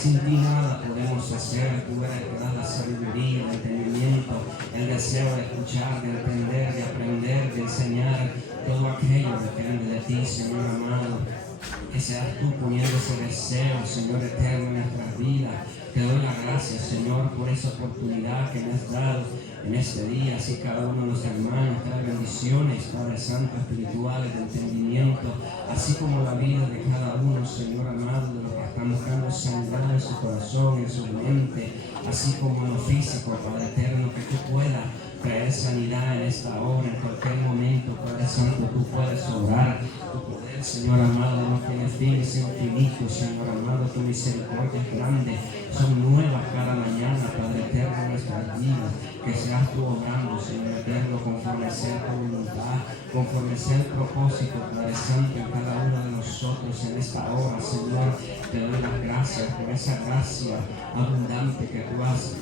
sin ti nada podemos hacer. Tú eres que das la sabiduría, el entendimiento, el deseo de escuchar, de entender, de aprender, de enseñar. Todo aquello depende de ti, Señor amado. Que seas tú poniendo ese deseo, Señor eterno, en nuestras vidas. Te doy las gracias, Señor, por esa oportunidad que me has dado en este día. Así cada uno de los hermanos trae bendiciones, Padre Santo, espirituales, de entendimiento, así como la vida de cada uno, Señor amado, de los que están buscando sanidad en su corazón, en su mente, así como en lo físico, Padre eterno, que tú puedas traer sanidad en esta hora, en cualquier momento, Padre Santo, tú puedes obrar. Tu poder, Señor amado, no tiene fin, es infinito, Señor amado, tu misericordia es grande, son nuevas cada mañana, Padre eterno, en nuestras vidas. Que seas tú obrando, Señor eterno, conforme sea tu voluntad, conforme sea el propósito, Padre Santo, en cada uno de nosotros en esta hora, Señor. Te doy las gracias por esa gracia abundante que tú has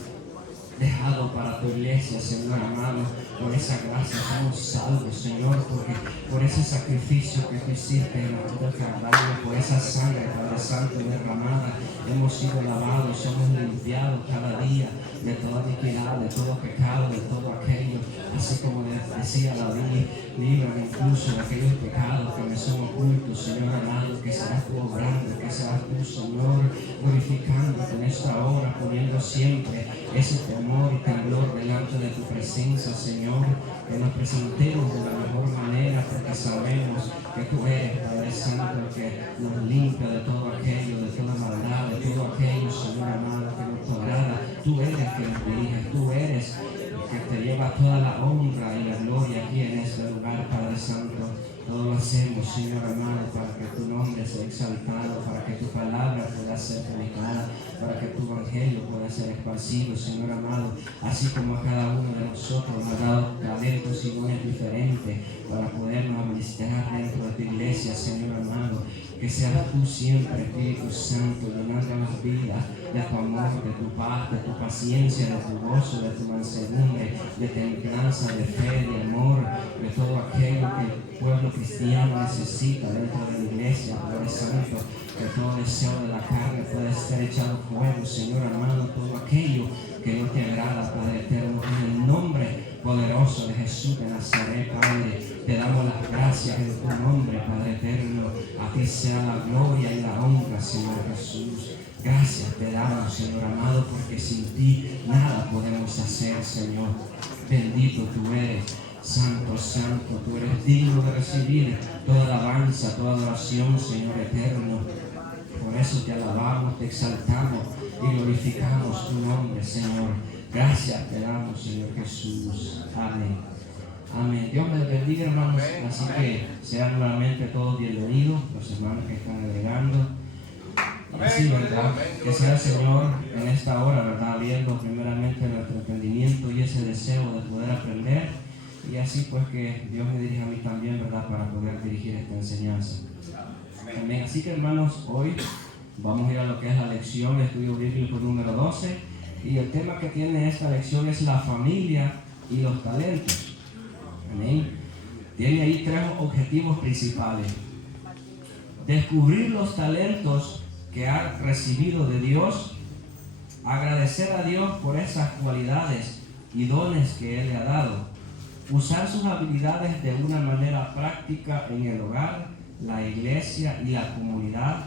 dejado para tu iglesia, Señor amado. Por esa gracia somos salvos, Señor, porque por ese sacrificio que tú hiciste en la cruz del Calvario, por esa sangre, Padre Santo, derramada, hemos sido lavados, somos limpiados cada día de toda iniquidad, de todo pecado, de todo aquello, así como decía David, líbrame incluso de aquellos pecados que me son ocultos, Señor amado. Que seas tú obrando, que seas tú, Señor, glorificándote en esta hora, poniendo siempre ese temor y temblor delante de tu presencia, Señor. Que nos presentemos de la mejor manera, porque sabemos que tú eres, Padre Santo, el que nos limpia de todo aquello, de toda maldad, de todo aquello, Señor amado, que nos agrada. Tú eres el que nos dirige, tú eres el que te lleva toda la honra y la gloria aquí en este lugar, Padre Santo. Todo lo hacemos, Señor amado, para que tu nombre sea exaltado, para que tu palabra pueda ser predicada, para que tu evangelio pueda ser expansivo, Señor amado. Así como a cada uno de nosotros nos ha dado talentos y dones diferentes para podernos administrar dentro de tu iglesia, Señor amado. Que seas tú siempre, Espíritu Santo, llenando las vidas de tu amor, de tu paz, de tu paciencia, de tu gozo, de tu mansedumbre, de templanza, de fe, de amor, de todo aquello que el pueblo cristiano necesita dentro de la iglesia, Padre Santo. Que todo deseo de la carne pueda ser echado fuego, Señor amado, todo aquello que no te agrada, Padre eterno, en el nombre poderoso de Jesús de Nazaret, Padre. Te damos las gracias en tu nombre, Padre eterno. A ti sea la gloria y la honra, Señor Jesús. Gracias te damos, Señor amado, porque sin ti nada podemos hacer, Señor. Bendito tú eres, santo, santo. Tú eres digno de recibir toda alabanza, toda adoración, Señor eterno. Por eso te alabamos, te exaltamos y glorificamos tu nombre, Señor. Gracias te damos, Señor Jesús. Amén. Amén. Dios les bendiga, hermanos. Así que sean nuevamente todos bienvenidos, los hermanos que están agregando. Y así, ¿verdad? Que sea el Señor en esta hora, ¿verdad? Abriendo primeramente nuestro entendimiento y ese deseo de poder aprender. Y así pues que Dios me dirija a mí también, ¿verdad? Para poder dirigir esta enseñanza. Amén. Así que, hermanos, hoy vamos a ir a lo que es la lección, estudio bíblico número 12. Y el tema que tiene esta lección es la familia y los talentos. Amén. Tiene ahí tres objetivos principales: descubrir los talentos que ha recibido de Dios, agradecer a Dios por esas cualidades y dones que Él le ha dado, usar sus habilidades de una manera práctica en el hogar, la iglesia y la comunidad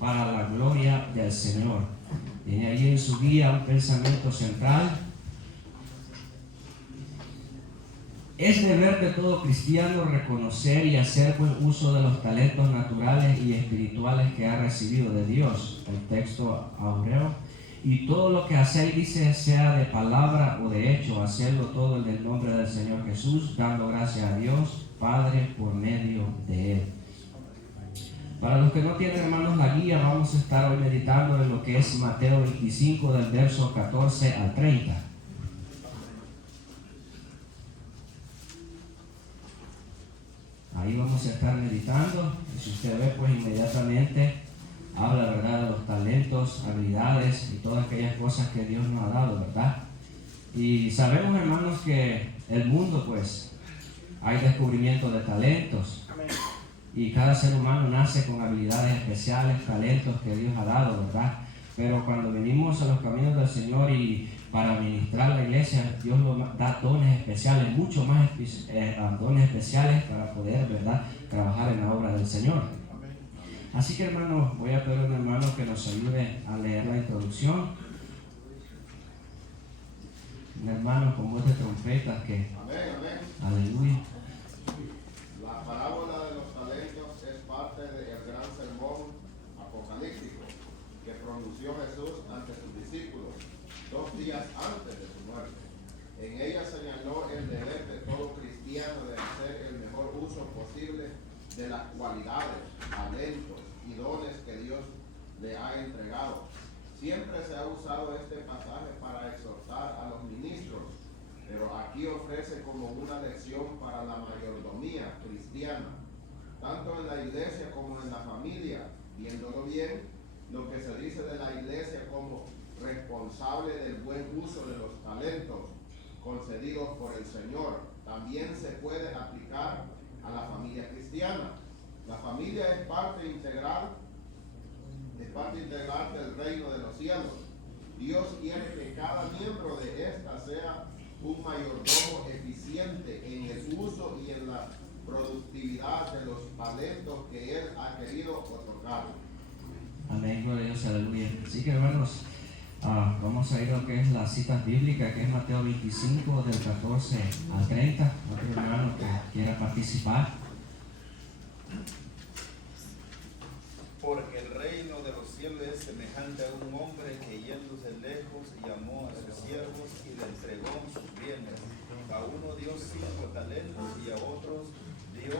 para la gloria del Señor. Tiene ahí en su guía un pensamiento central. Es deber de todo cristiano reconocer y hacer buen uso de los talentos naturales y espirituales que ha recibido de Dios. El texto áureo. Y todo lo que hacéis, dice, sea de palabra o de hecho, hacerlo todo en el nombre del Señor Jesús, dando gracias a Dios Padre por medio de Él. Para los que no tienen, hermanos, la guía, vamos a estar hoy meditando en lo que es Mateo 25, del verso 14 al 30. Ahí vamos a estar meditando, y si usted ve, pues inmediatamente habla, ¿verdad?, de los talentos, habilidades y todas aquellas cosas que Dios nos ha dado, ¿verdad? Y sabemos, hermanos, que el mundo, pues, hay descubrimiento de talentos. Y cada ser humano nace con habilidades especiales, talentos que Dios ha dado, ¿verdad? Pero cuando venimos a los caminos del Señor y para ministrar la iglesia, Dios nos da dones especiales, mucho más dones especiales para poder, ¿verdad?, trabajar en la obra del Señor. Así que, hermanos, voy a pedir a un hermano que nos ayude a leer la introducción. Un hermano con voz de trompeta que... Amén, amén. Aleluya. La parábola de los talentos es parte del gran sermón apocalíptico que pronunció Jesús ante sus discípulos 2 días antes de su muerte. En ella señaló el deber de todo cristiano de hacer el mejor uso posible de las cualidades, talentos y dones que Dios le ha entregado. Siempre se ha usado este pasaje para exhortar a los ministros, pero aquí ofrece como una lección para la mayordomía cristiana, tanto en la iglesia como en la familia. Viéndolo bien, lo que se dice de la iglesia como responsable del buen uso de los talentos concedidos por el Señor, también se puede aplicar a la familia cristiana. La familia es parte integral del reino de los cielos. Dios quiere que cada miembro de esta sea un mayordomo eficiente en el uso y en la productividad de los talentos que Él ha querido otorgar. Amén, gloria a Dios, aleluya. Así que, hermanos, vamos a ir a lo que es las citas bíblicas, que es Mateo 25, del 14 al 30. Otro hermano que quiera participar. Porque el reino de los cielos es semejante a un hombre que yéndose lejos llamó a sus siervos y le entregó sus bienes. A uno dio 5 talentos y a otros dio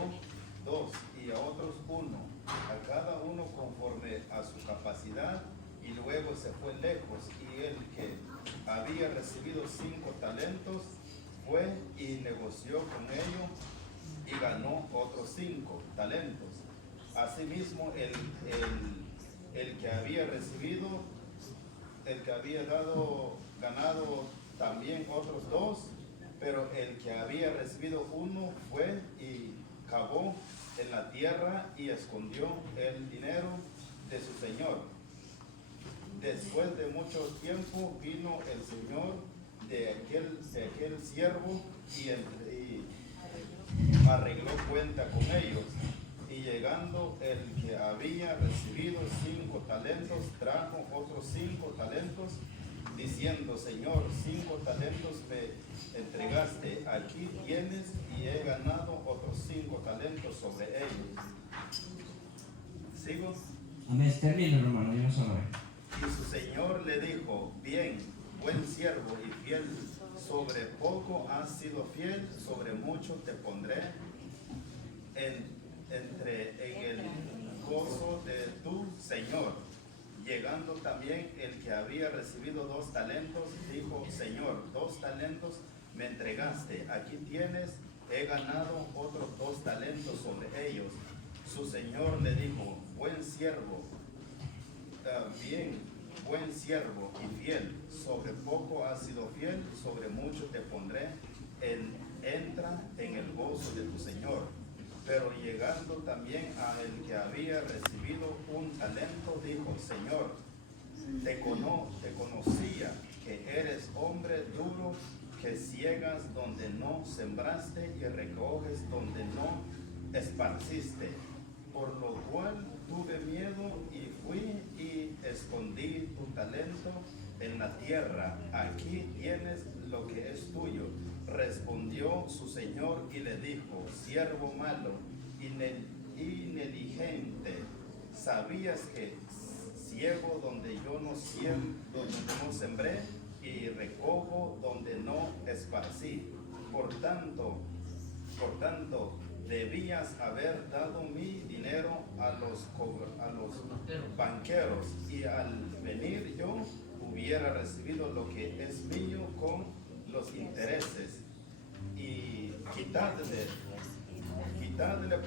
2 y a otros 1, a cada uno conforme a su capacidad, y luego se fue lejos. Y el que había recibido 5 talentos fue y negoció con ellos y ganó otros 5 talentos. Asimismo, el que había recibido, el que había ganado también otros 2, pero el que había recibido 1 fue y cavó en la tierra y escondió el dinero de su señor. Después de mucho tiempo vino el señor de aquel siervo y arregló cuenta con ellos. Y llegando el que había recibido 5 talentos, trajo otros 5 talentos, diciendo: Señor, 5 talentos me entregaste, aquí tienes, y he ganado otros 5 talentos sobre ellos. ¿Sigo? Amén, termino, hermano, yo no sabré. Y su señor le dijo: Bien, buen siervo y fiel, sobre poco has sido fiel, sobre mucho te pondré. Entre en el gozo de tu Señor. Llegando también el que había recibido 2 talentos, dijo: Señor, 2 talentos me entregaste, aquí tienes, he ganado otros 2 talentos sobre ellos. Su Señor le dijo: buen siervo, buen siervo y fiel, sobre poco has sido fiel, sobre mucho te pondré, entra en el gozo de tu Señor. Pero llegando también a el que había recibido 1 talento, dijo: Señor, te conocía que eres hombre duro, que ciegas donde no sembraste y recoges donde no esparciste. Por lo cual tuve miedo y fui y escondí tu talento en la tierra. Aquí tienes lo que es tuyo. Respondió su señor y le dijo: siervo malo y negligente, ¿sabías que ciego donde yo no sembré y recojo donde no esparcí? Por tanto, debías haber dado mi dinero a los banqueros, y al venir yo hubiera recibido lo que es mío con los intereses. Y quitadle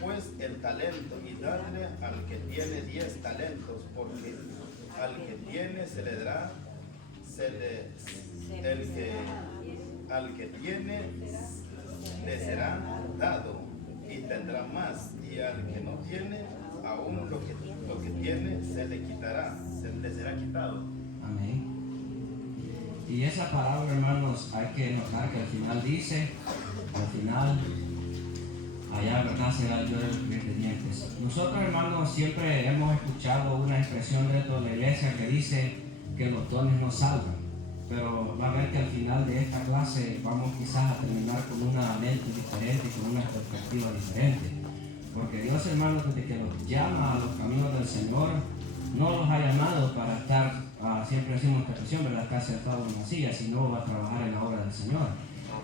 pues el talento y dadle al que tiene 10 talentos, porque al que tiene se le dará, al que tiene le será dado y tendrá más, y al que no tiene, aún lo que tiene se le será quitado. Amén. Y esa palabra, hermanos, hay que notar que al final dice, allá, ¿verdad?, será el yo de los dientes. Nosotros, hermanos, siempre hemos escuchado una expresión dentro de la iglesia que dice que los dones no salvan. Pero va a ver que al final de esta clase vamos quizás a terminar con una mente diferente y con una perspectiva diferente. Porque Dios, hermanos, desde que los llama a los caminos del Señor, no los ha llamado para estar, siempre decimos esta expresión, ¿verdad?, estar sentado en una silla, sino a trabajar en la obra del Señor.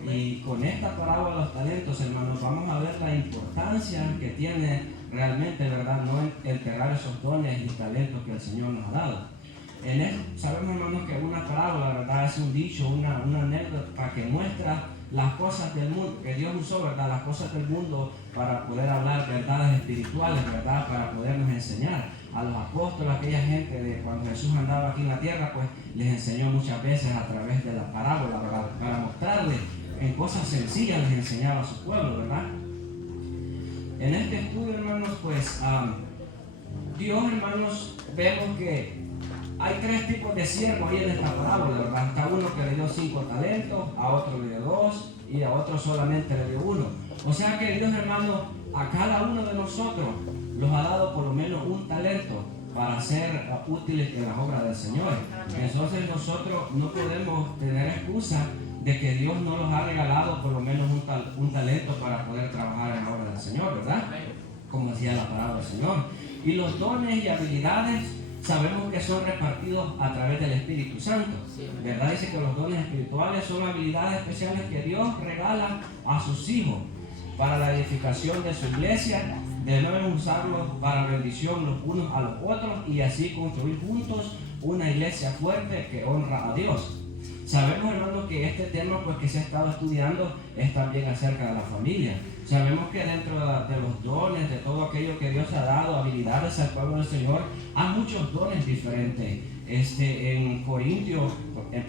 Y con esta parábola de los talentos, hermanos, vamos a ver la importancia que tiene realmente, ¿verdad?, no enterrar esos dones y talentos que el Señor nos ha dado. Sabemos, hermanos, que una parábola, ¿verdad?, es un dicho, una anécdota que muestra las cosas del mundo, que Dios usó, ¿verdad?, las cosas del mundo para poder hablar verdades espirituales, ¿verdad?, para podernos enseñar. A los apóstoles, a aquella gente de cuando Jesús andaba aquí en la tierra, pues les enseñó muchas veces a través de la parábola, ¿verdad?, para mostrarles en cosas sencillas, les enseñaba a su pueblo, ¿verdad? En este estudio, hermanos, pues Dios, hermanos, vemos que hay tres tipos de siervos ahí en esta parábola, ¿verdad? Está uno que le dio 5 talentos, a otro le dio 2 y a otro solamente le dio 1. O sea que Dios, hermanos, a cada uno de nosotros los ha dado por lo menos un talento para ser útiles en las obras del Señor. Entonces nosotros no podemos tener excusa de que Dios no nos ha regalado por lo menos un talento para poder trabajar en la obra del Señor, ¿verdad? Como decía la palabra del Señor. Y los dones y habilidades sabemos que son repartidos a través del Espíritu Santo, ¿verdad? Dice que los dones espirituales son habilidades especiales que Dios regala a sus hijos para la edificación de su iglesia. Debemos usarlos para bendición los unos a los otros y así construir juntos una iglesia fuerte que honra a Dios. Sabemos, hermanos, que este tema pues, que se ha estado estudiando es también acerca de la familia. Sabemos que dentro de los dones, de todo aquello que Dios ha dado, habilidades al pueblo del Señor, hay muchos dones diferentes. En Corintios,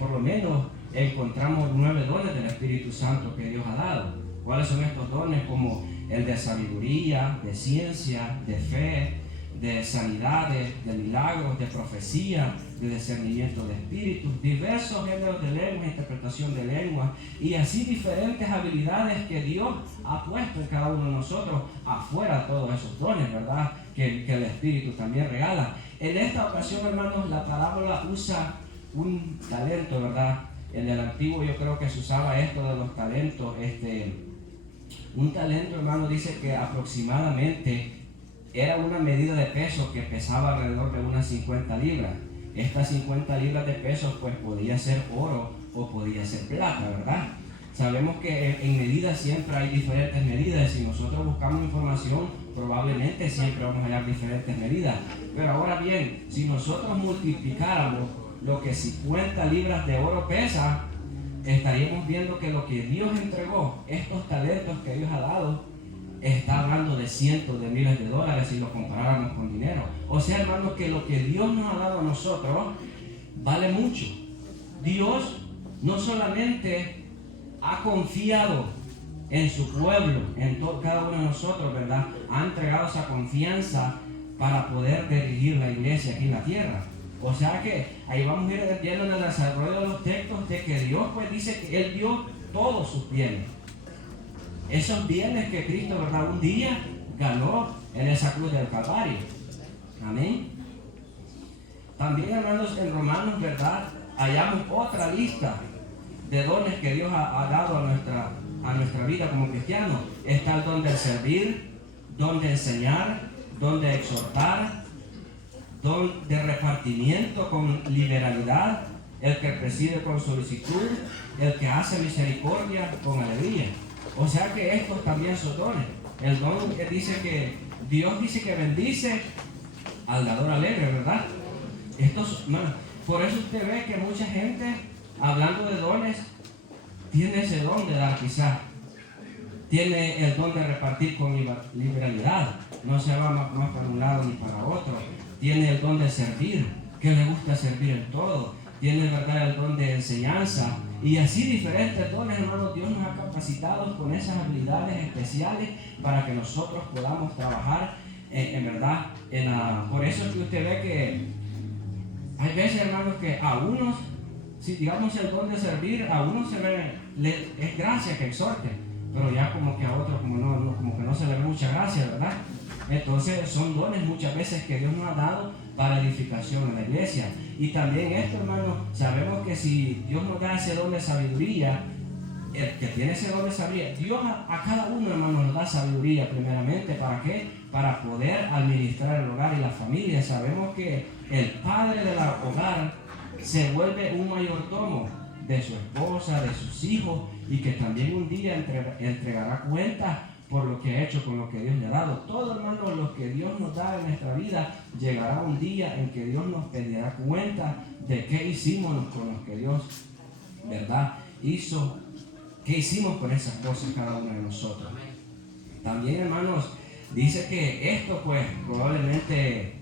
por lo menos, encontramos 9 dones del Espíritu Santo que Dios ha dado. ¿Cuáles son estos dones? Como el de sabiduría, de ciencia, de fe, de sanidades, de milagros, de profecía, de discernimiento de espíritus, diversos géneros de lengua, interpretación de lengua y así diferentes habilidades que Dios ha puesto en cada uno de nosotros, afuera de todos esos dones, ¿verdad? Que el Espíritu también regala. En esta ocasión, hermanos, la parábola usa un talento, ¿verdad? En el antiguo yo creo que se usaba esto de los talentos, un talento, hermano, dice que aproximadamente era una medida de peso que pesaba alrededor de unas 50 libras. Estas 50 libras de peso pues podía ser oro o podía ser plata, ¿verdad? Sabemos que en medidas siempre hay diferentes medidas. Si nosotros buscamos información, probablemente siempre vamos a hallar diferentes medidas. Pero ahora bien, si nosotros multiplicáramos lo que 50 libras de oro pesa, estaríamos viendo que lo que Dios entregó, estos talentos que Dios ha dado, está hablando de cientos de miles de dólares si lo comparáramos con dinero. O sea, hermanos, que lo que Dios nos ha dado a nosotros vale mucho. Dios no solamente ha confiado en su pueblo, en cada uno de nosotros, ¿verdad? Ha entregado esa confianza para poder dirigir la iglesia aquí en la tierra. O sea que ahí vamos a ir viendo en el desarrollo de los textos de que Dios pues dice que Él dio todos sus bienes. Esos bienes que Cristo, ¿verdad?, un día ganó en esa cruz del Calvario. Amén. También, hermanos, en Romanos, ¿verdad?, hallamos otra lista de dones que Dios ha dado a nuestra vida como cristianos. Está el don de servir, don de enseñar, don de exhortar, don de repartimiento con liberalidad, el que preside con solicitud, el que hace misericordia con alegría. O sea que estos también son dones. El don que dice que Dios dice que bendice al dador alegre, ¿verdad? Por eso usted ve que mucha gente, hablando de dones, tiene ese don de dar quizás. Tiene el don de repartir con liberalidad. No se va más para un lado ni para otro. Tiene el don de servir, que le gusta servir en todo. Tiene, ¿verdad?, el don de enseñanza. Y así diferentes dones, hermanos. Dios nos ha capacitado con esas habilidades especiales para que nosotros podamos trabajar en verdad. Por eso es que usted ve que Hay veces, hermanos, que a unos, si digamos el don de servir, a unos es gracia que exhorte, pero ya como que a otros como que no se le ve mucha gracia, ¿verdad? Entonces son dones muchas veces que Dios nos ha dado para edificación en la iglesia. Y también esto, hermanos, sabemos que si Dios nos da ese don de sabiduría, el que tiene ese don de sabiduría, Dios a cada uno, hermanos, nos da sabiduría primeramente. ¿Para qué? Para poder administrar el hogar y la familia. Sabemos que el padre del hogar se vuelve un mayordomo de su esposa, de sus hijos, y que también un día entregará cuentas por lo que ha hecho con lo que Dios le ha dado. Todo, hermano, lo que Dios nos da en nuestra vida, llegará un día en que Dios nos pedirá cuenta de qué hicimos con lo que Dios, ¿verdad?, hizo. ¿Qué hicimos con esas cosas cada uno de nosotros? También, hermanos, dice que esto, pues, probablemente,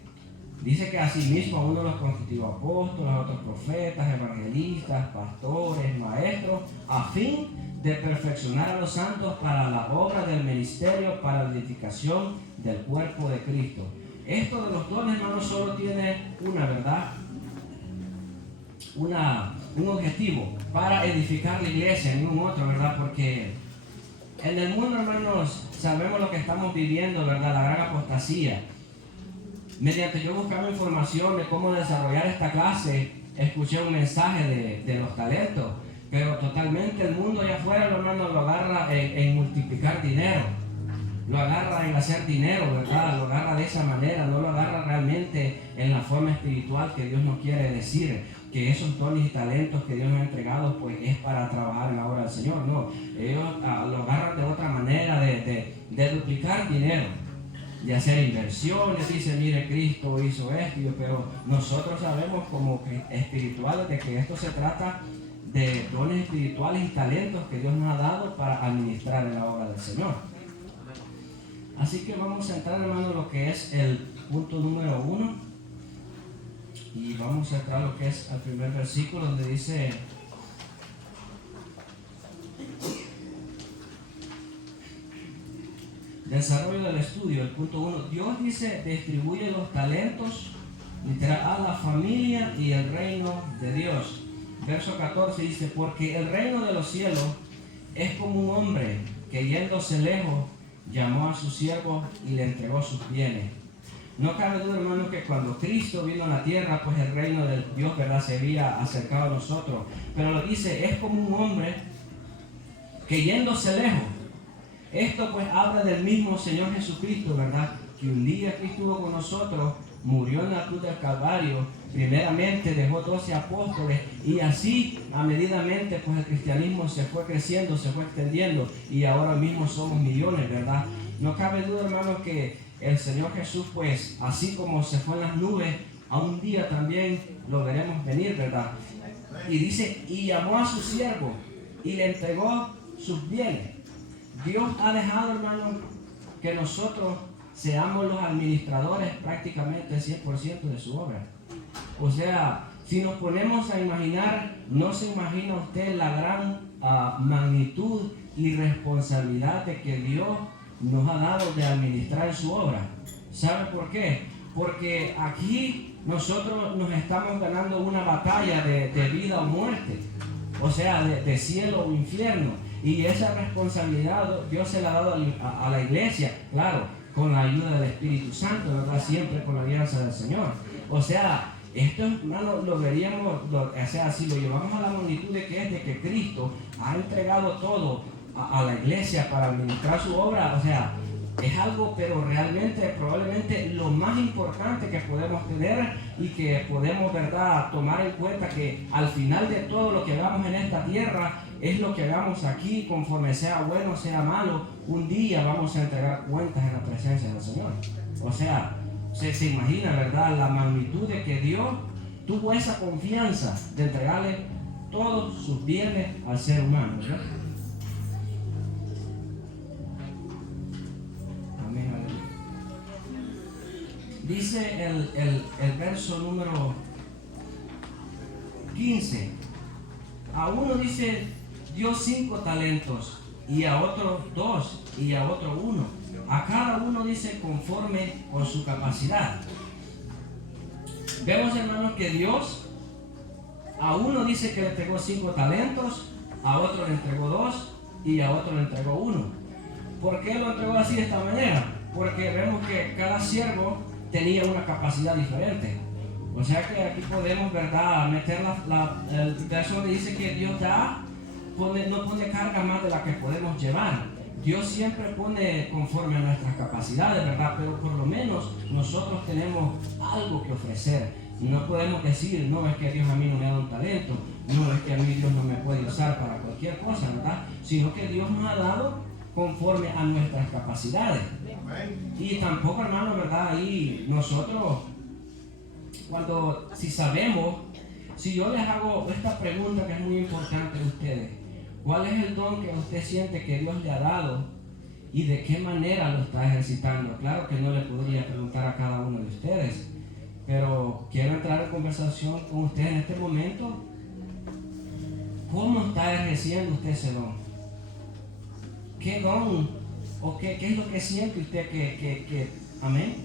dice que asimismo a uno los constituyó apóstoles, a otros profetas, evangelistas, pastores, maestros, a fin de perfeccionar a los santos para la obra del ministerio, para la edificación del cuerpo de Cristo. Esto de los dones, hermanos, solo tiene una, ¿verdad?, un objetivo, para edificar la iglesia, ningún otro, ¿verdad? Porque en el mundo, hermanos, sabemos lo que estamos viviendo, ¿verdad? La gran apostasía. Mediante yo buscaba información de cómo desarrollar esta clase, escuché un mensaje de los talentos, pero totalmente el mundo allá afuera, hermanos, lo agarra en multiplicar dinero, lo agarra en hacer dinero, ¿verdad? Lo agarra de esa manera, no lo agarra realmente en la forma espiritual que Dios nos quiere decir, que esos dones y talentos que Dios nos ha entregado, pues es para trabajar en la obra del Señor. No, ellos lo agarran de otra manera, de duplicar dinero, de hacer inversiones. Dicen, mire, Cristo hizo esto, pero nosotros sabemos como que espirituales de que esto se trata de dones espirituales y talentos que Dios nos ha dado para administrar en la obra del Señor. Así que vamos a entrar, hermano, lo que es el punto número 1. Y vamos a entrar lo que es al primer versículo, donde dice: desarrollo del estudio, el punto 1. Dios dice, distribuye los talentos a la familia y el reino de Dios. Verso 14 dice: porque el reino de los cielos es como un hombre que yéndose lejos llamó a su siervo y le entregó sus bienes. No cabe duda, hermanos, que cuando Cristo vino a la tierra, pues el reino de Dios, ¿verdad?, se había acercado a nosotros. Pero lo dice, es como un hombre que yéndose lejos. Esto pues habla del mismo Señor Jesucristo, ¿verdad?, que un día aquí estuvo con nosotros, murió en la cruz del Calvario, primeramente dejó 12 apóstoles, y así a medidamente pues el cristianismo se fue creciendo, se fue extendiendo, y ahora mismo somos millones, ¿verdad? No cabe duda, hermanos, que el Señor Jesús, pues, así como se fue en las nubes, a un día también lo veremos venir, ¿verdad? Y dice, y llamó a su siervo, y le entregó sus bienes. Dios ha dejado, hermanos, que nosotros seamos los administradores prácticamente 100% de su obra. O sea, si nos ponemos a imaginar, no se imagina usted la gran magnitud y responsabilidad de que Dios nos ha dado de administrar su obra. ¿Sabe por qué? Porque aquí nosotros nos estamos ganando una batalla de vida o muerte, o sea, de cielo o infierno, y esa responsabilidad Dios se la ha dado a la iglesia, claro, con la ayuda del Espíritu Santo, ¿verdad?, siempre con la alianza del Señor. O sea, esto, hermano, lo veríamos, o sea, si lo llevamos a la magnitud de que es de que Cristo ha entregado todo a la iglesia para administrar su obra, o sea, es algo, pero realmente, probablemente lo más importante que podemos tener y que podemos, ¿verdad?, tomar en cuenta, que al final de todo lo que hagamos en esta tierra es lo que hagamos aquí, conforme sea bueno o sea malo, un día vamos a entregar cuentas en la presencia del Señor. O sea, se imagina, ¿verdad?, la magnitud de que Dios tuvo esa confianza de entregarle todos sus bienes al ser humano, ¿verdad? Dice el verso número 15. A uno dice dio 5 talentos, y a otro 2, y a otro 1. A cada uno dice conforme con su capacidad. Vemos, hermanos, que Dios a uno dice que le entregó 5 talentos, a otro le entregó 2 y a otro le entregó 1. ¿Por qué lo entregó así de esta manera? Porque vemos que cada siervo tenía una capacidad diferente. O sea que aquí podemos, ¿verdad?, meter el verso donde dice que Dios no pone carga más de la que podemos llevar. Dios siempre pone conforme a nuestras capacidades, ¿verdad? Pero por lo menos nosotros tenemos algo que ofrecer. No podemos decir, no, es que Dios a mí no me ha dado un talento, no, es que a mí Dios no me puede usar para cualquier cosa, ¿verdad? Sino que Dios nos ha dado conforme a nuestras capacidades. Y tampoco, hermano, ¿verdad? Ahí nosotros, si yo les hago esta pregunta que es muy importante de ustedes, ¿cuál es el don que usted siente que Dios le ha dado y de qué manera lo está ejercitando? Claro que no le podría preguntar a cada uno de ustedes, pero quiero entrar en conversación con usted en este momento. ¿Cómo está ejerciendo usted ese don? ¿Qué don o qué es lo que siente usted que amén?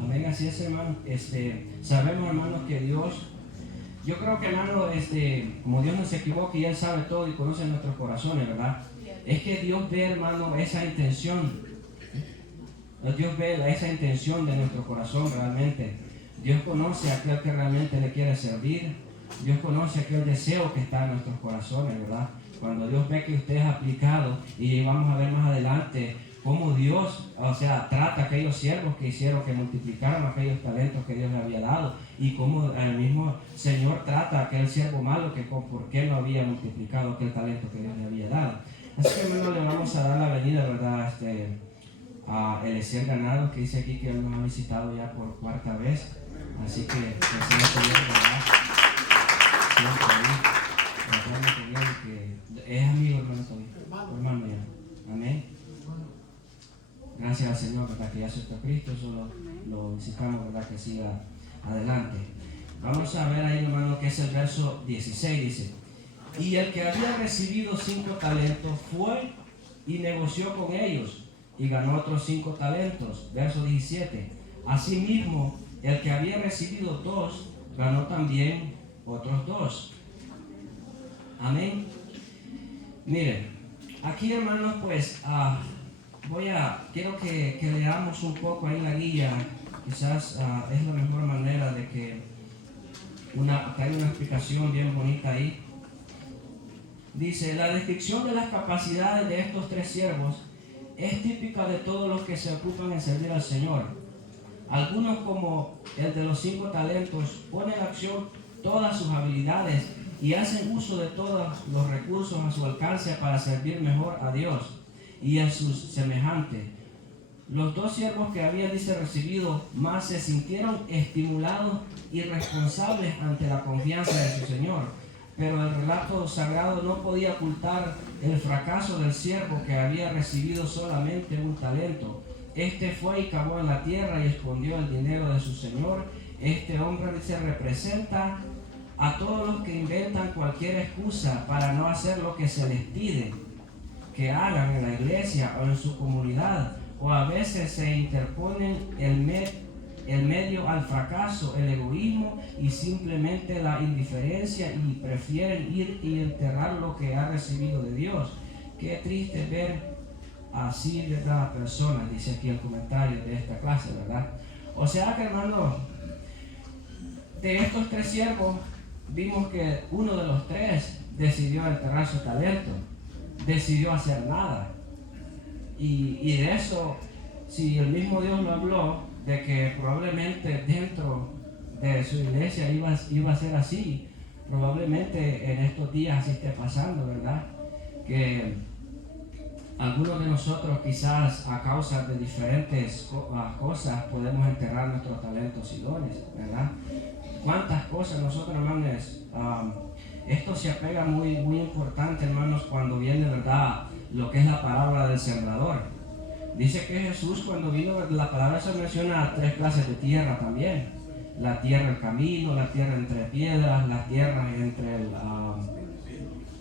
Amén, así es, hermano. Sabemos, hermanos, que Dios, yo creo que, hermano, como Dios no se equivoca y Él sabe todo y conoce nuestros corazones, ¿verdad? Es que Dios ve, hermano, esa intención. Dios ve esa intención de nuestro corazón realmente. Dios conoce a aquel que realmente le quiere servir. Dios conoce aquel deseo que está en nuestros corazones, ¿verdad? Cuando Dios ve que usted es aplicado, y vamos a ver más adelante cómo Dios, trata a aquellos siervos que hicieron, que multiplicaron aquellos talentos que Dios le había dado, y cómo el mismo Señor trata a aquel siervo malo que por qué no había multiplicado aquel talento que Dios le había dado. Así que, hermano, le vamos a dar la venida, ¿verdad?, a Eliezer Ganado, que dice aquí que Él nos ha visitado ya por 4ª vez. Así que el Señor te bendiga, ¿verdad? Que es amigo, hermano, hermano ya. Amén. Gracias al Señor, ¿verdad?, que ya aceptó a Cristo. Solo lo visitamos, ¿verdad?, que siga adelante. Vamos a ver ahí, hermano, que es el verso 16, dice: y el que había recibido 5 talentos fue y negoció con ellos y ganó otros 5 talentos. Verso 17: asimismo, el que había recibido 2 ganó también otros 2. Amén. Miren, aquí, hermanos, pues quiero que leamos un poco ahí la guía. Quizás es la mejor manera de que hay una explicación bien bonita ahí. Dice: la descripción de las capacidades de estos 3 siervos es típica de todos los que se ocupan en servir al Señor. Algunos, como el de los 5 talentos, ponen en acción todas sus habilidades y hacen uso de todos los recursos a su alcance para servir mejor a Dios y a sus semejantes. Los 2 siervos que habían recibido más se sintieron estimulados y responsables ante la confianza de su Señor. Pero el relato sagrado no podía ocultar el fracaso del siervo que había recibido solamente 1 talento. Este fue y cavó en la tierra y escondió el dinero de su señor. Este hombre representa a todos los que inventan cualquier excusa para no hacer lo que se les pide que hagan en la iglesia o en su comunidad, o a veces se interponen el medio al fracaso, el egoísmo y simplemente la indiferencia, y prefieren ir y enterrar lo que ha recibido de Dios. Qué triste ver así, ¿verdad?, personas, dice aquí el comentario de esta clase, ¿verdad? O sea que, hermano, de estos 3 siervos, vimos que uno de los tres decidió enterrar su talento, decidió hacer nada. Y de eso, si el mismo Dios lo habló, de que probablemente dentro de su iglesia iba a ser así, probablemente en estos días así esté pasando, ¿verdad? Que algunos de nosotros quizás a causa de diferentes cosas podemos enterrar nuestros talentos y dones, ¿verdad? ¿Cuántas cosas nosotros, hermanos? Esto se apega muy importante, hermanos, cuando viene, ¿verdad?, lo que es la parábola del sembrador. Dice que Jesús, cuando vino, la palabra se menciona 3 clases de tierra también. La tierra del camino, la tierra entre piedras, la tierra entre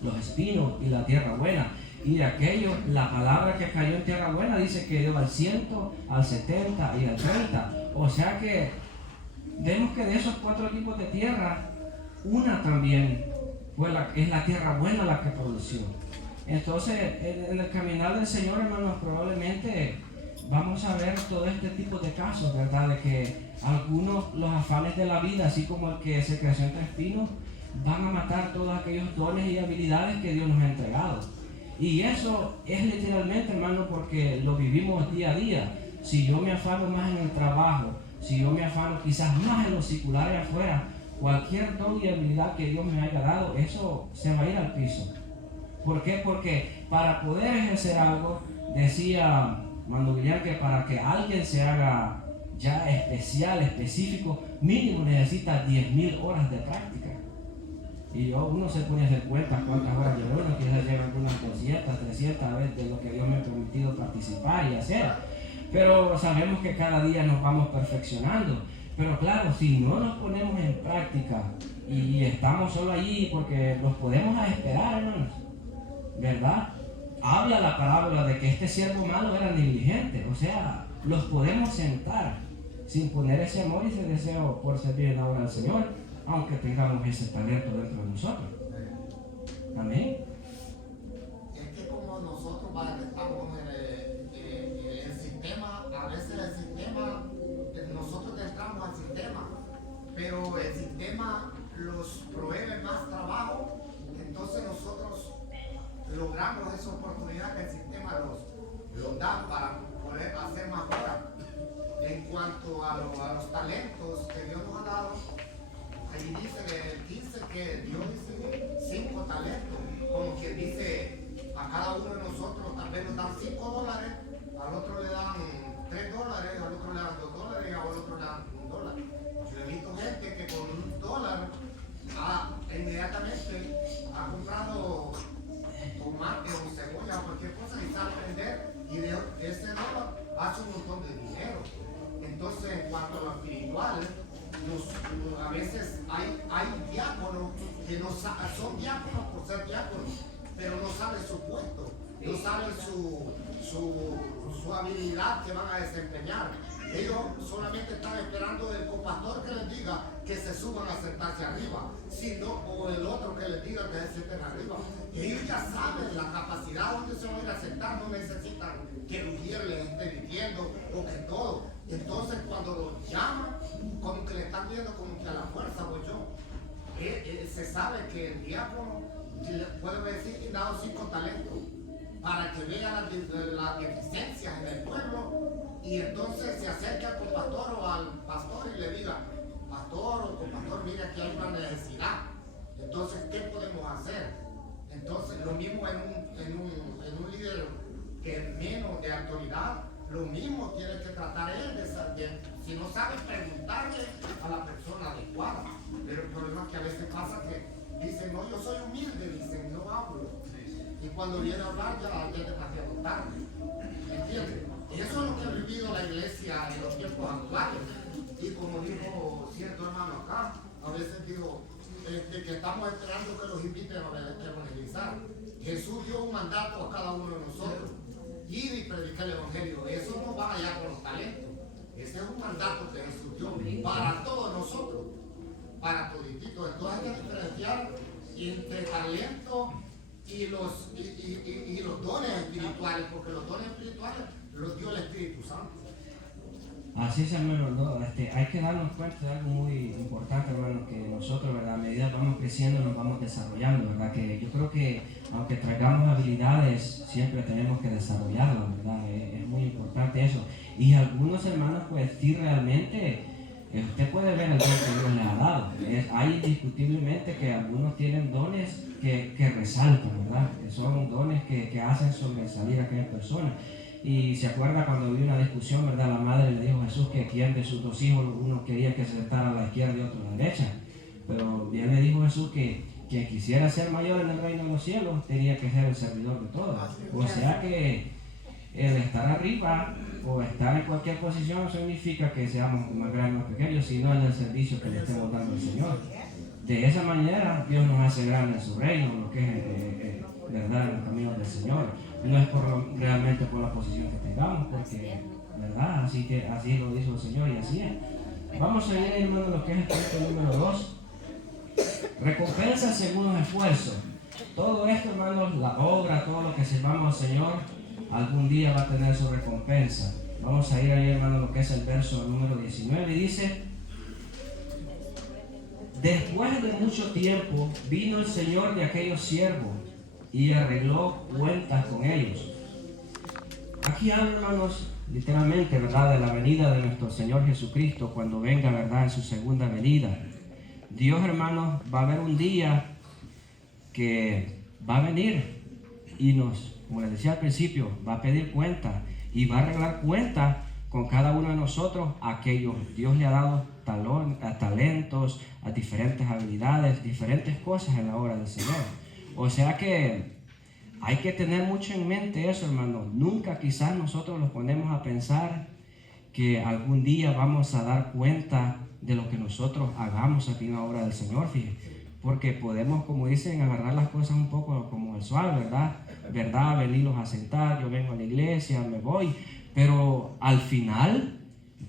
los espinos y la tierra buena. Y de aquello, la palabra que cayó en tierra buena dice que dio al 100, al 70 y al 30. O sea que vemos que de esos 4 tipos de tierra, una también es la tierra buena la que produció. Entonces, en el caminar del Señor, hermanos, probablemente vamos a ver todo este tipo de casos, ¿verdad? De que algunos, los afanes de la vida, así como el que se creció entre espinos, van a matar todos aquellos dones y habilidades que Dios nos ha entregado. Y eso es literalmente, hermano, porque lo vivimos día a día. Si yo me afano más en el trabajo, si yo me afano quizás más en los seculares afuera, cualquier don y habilidad que Dios me haya dado, eso se va a ir al piso. ¿Por qué? Porque para poder ejercer algo, decía Mando Villar, que para que alguien se haga ya especial, específico, mínimo necesita 10,000 horas de práctica. Y uno se pone a hacer cuentas cuántas horas lleva uno, quizás lleva algunas 200, 300 veces de lo que Dios me ha permitido participar y hacer. Pero sabemos que cada día nos vamos perfeccionando. Pero claro, si no nos ponemos en práctica y estamos solo allí porque los podemos esperar, hermanos, ¿verdad? Habla la parábola de que este siervo malo era negligente, o sea, los podemos sentar sin poner ese amor y ese deseo por servir en la obra del Señor, aunque tengamos ese talento dentro de nosotros. Amén. Es que como nosotros estamos en el sistema, a veces el sistema, nosotros entramos al sistema, pero el sistema los provee más trabajo, entonces nosotros logramos esa oportunidad que el sistema los da para poder hacer más horas. En cuanto a los talentos que Dios nos ha dado, ahí dice que el 15 que Dios dice 5 talentos, como quien dice a cada uno de nosotros tal vez nos dan $5, al otro le dan $3, al otro le dan $2 y al otro le dan $1. Yo he visto gente que con $1 inmediatamente ha comprado tomate o cebolla o cualquier cosa y sabe vender, y de ese dólar hace un montón de dinero. Entonces, en cuanto a lo espiritual, a veces hay diáconos que no son diáconos por ser diáconos, pero no saben su puesto, no saben su habilidad que van a desempeñar. Ellos solamente están esperando del copastor que les diga que se suban a sentarse arriba, sino o el otro que les diga que se sienten arriba. Ellos ya saben la capacidad donde se van a ir a sentar, no necesitan que el ujier les esté diciendo o que todo. Entonces cuando los llaman, como que le están viendo como que a la fuerza voy yo. Se sabe que el diácono puede decir que ha dado 5 talentos para que vea las deficiencias en el pueblo, y entonces se acerque al copastor o al pastor y le diga: pastor o copastor, mire, aquí hay una necesidad, entonces ¿qué podemos hacer? Entonces lo mismo en un líder que es menos de autoridad, lo mismo tiene que tratar él si no sabe preguntarle a la persona adecuada. Pero el problema es que a veces pasa que dicen: no, yo soy humilde, dicen, no hablo. Y cuando viene a hablar ya es demasiado tarde. ¿Entiendes? Y eso es lo que ha vivido la iglesia en los tiempos actuales. Y como dijo cierto hermano acá, a veces digo que estamos esperando que los inviten a evangelizar. Jesús dio un mandato a cada uno de nosotros: ir y predicar el evangelio. Eso no va allá con los talentos. Ese es un mandato que Jesús dio para todos nosotros, para todititos. Entonces hay que diferenciar entre talento y los dones espirituales, porque los dones espirituales los dio el Espíritu Santo. Así es, hermano, ¿no? Hay que darnos cuenta de algo muy importante, hermano, que nosotros, ¿verdad? A medida que vamos creciendo, nos vamos desarrollando, ¿verdad? Que yo creo que aunque traigamos habilidades, siempre tenemos que desarrollarlas, ¿verdad? Es muy importante eso. Y algunos hermanos, pues sí, realmente, usted puede ver el don que Dios le ha dado. Hay indiscutiblemente que algunos tienen dones que resaltan, ¿verdad? Que son dones que hacen sobresalir a aquella persona. Y se acuerda cuando hubo una discusión, ¿verdad? La madre le dijo a Jesús que quien de sus dos hijos uno quería que se sentara a la izquierda y otro a la derecha. Pero bien le dijo Jesús que quien quisiera ser mayor en el reino de los cielos tenía que ser el servidor de todos. O sea que el estar arriba o estar en cualquier posición no significa que seamos más grandes o más pequeños, sino en el servicio que le estemos dando al Señor. De esa manera Dios nos hace grandes en su reino, lo que es verdad en los caminos del Señor. No es realmente por la posición que tengamos, porque, ¿verdad? Así lo dijo el Señor y así es. Vamos a ir, hermano, lo que es el punto número 2. Recompensa según los esfuerzos. Todo esto, hermanos, la obra, todo lo que sirvamos al Señor, algún día va a tener su recompensa. Vamos a ir ahí, hermano, lo que es el verso número 19. Y dice: después de mucho tiempo vino el Señor de aquellos siervos y arregló cuentas con ellos. Aquí habla, hermanos, literalmente, ¿verdad?, de la venida de nuestro Señor Jesucristo cuando venga, ¿verdad?, en su segunda venida. Dios, hermanos, va a haber un día que va a venir y como les decía al principio, va a pedir cuentas y va a arreglar cuentas con cada uno de nosotros, aquellos Dios le ha dado talentos, a diferentes habilidades, diferentes cosas en la obra del Señor. O sea que hay que tener mucho en mente eso, hermano. Nunca quizás nosotros nos ponemos a pensar que algún día vamos a dar cuenta de lo que nosotros hagamos aquí en la obra del Señor, fíjense. Porque podemos, como dicen, agarrar las cosas un poco como el suave, ¿verdad? Venirlos a sentar, yo vengo a la iglesia, me voy. Pero al final,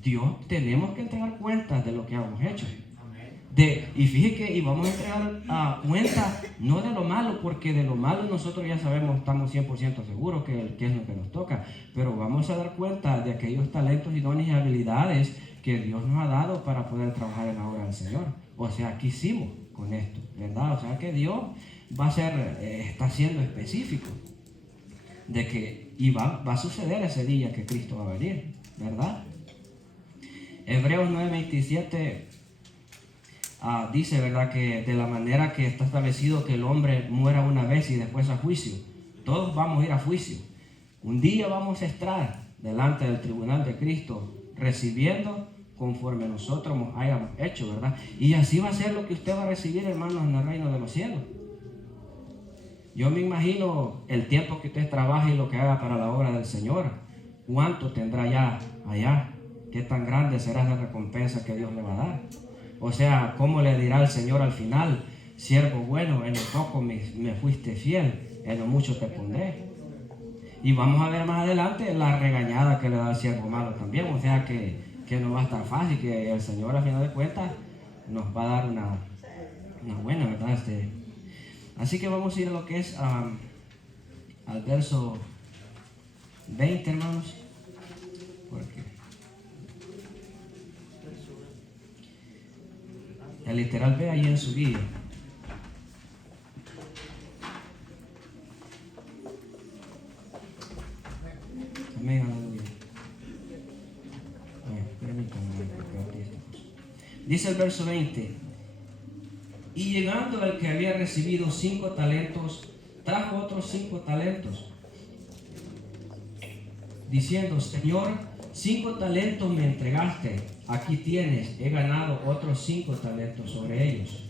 Dios tenemos que entregar cuentas de lo que hemos hecho. Y fíjate que vamos a entregar cuenta no de lo malo, porque de lo malo nosotros ya sabemos, estamos 100% seguros que es lo que nos toca, pero vamos a dar cuenta de aquellos talentos y dones y habilidades que Dios nos ha dado para poder trabajar en la obra del Señor. O sea, ¿qué hicimos con esto? ¿Verdad? O sea que Dios está siendo específico de que va a suceder ese día que Cristo va a venir, ¿verdad? Hebreos 9:27 dice, ¿verdad?, que de la manera que está establecido que el hombre muera una vez y después a juicio. Todos vamos a ir a juicio. Un día vamos a estar delante del tribunal de Cristo recibiendo conforme nosotros hayamos hecho, ¿verdad? Y así va a ser lo que usted va a recibir, hermanos, en el reino de los cielos. Yo me imagino el tiempo que usted trabaje y lo que haga para la obra del Señor. ¿Cuánto tendrá ya allá? ¿Qué tan grande será la recompensa que Dios le va a dar? O sea, ¿cómo le dirá el Señor al final? Siervo bueno, en lo poco me fuiste fiel, en lo mucho te pondré. Y vamos a ver más adelante la regañada que le da el siervo malo también. O sea que no va a estar fácil, que el Señor al final de cuentas nos va a dar una buena, ¿verdad? Así que vamos a ir a lo que es al verso 20, hermanos. Porque el literal ve ahí en su guía. Amén, aleluya. Dice el verso 20: y llegando el que había recibido 5 talentos, trajo otros 5 talentos, diciendo: Señor, 5 talentos me entregaste, aquí tienes, he ganado otros 5 talentos sobre ellos.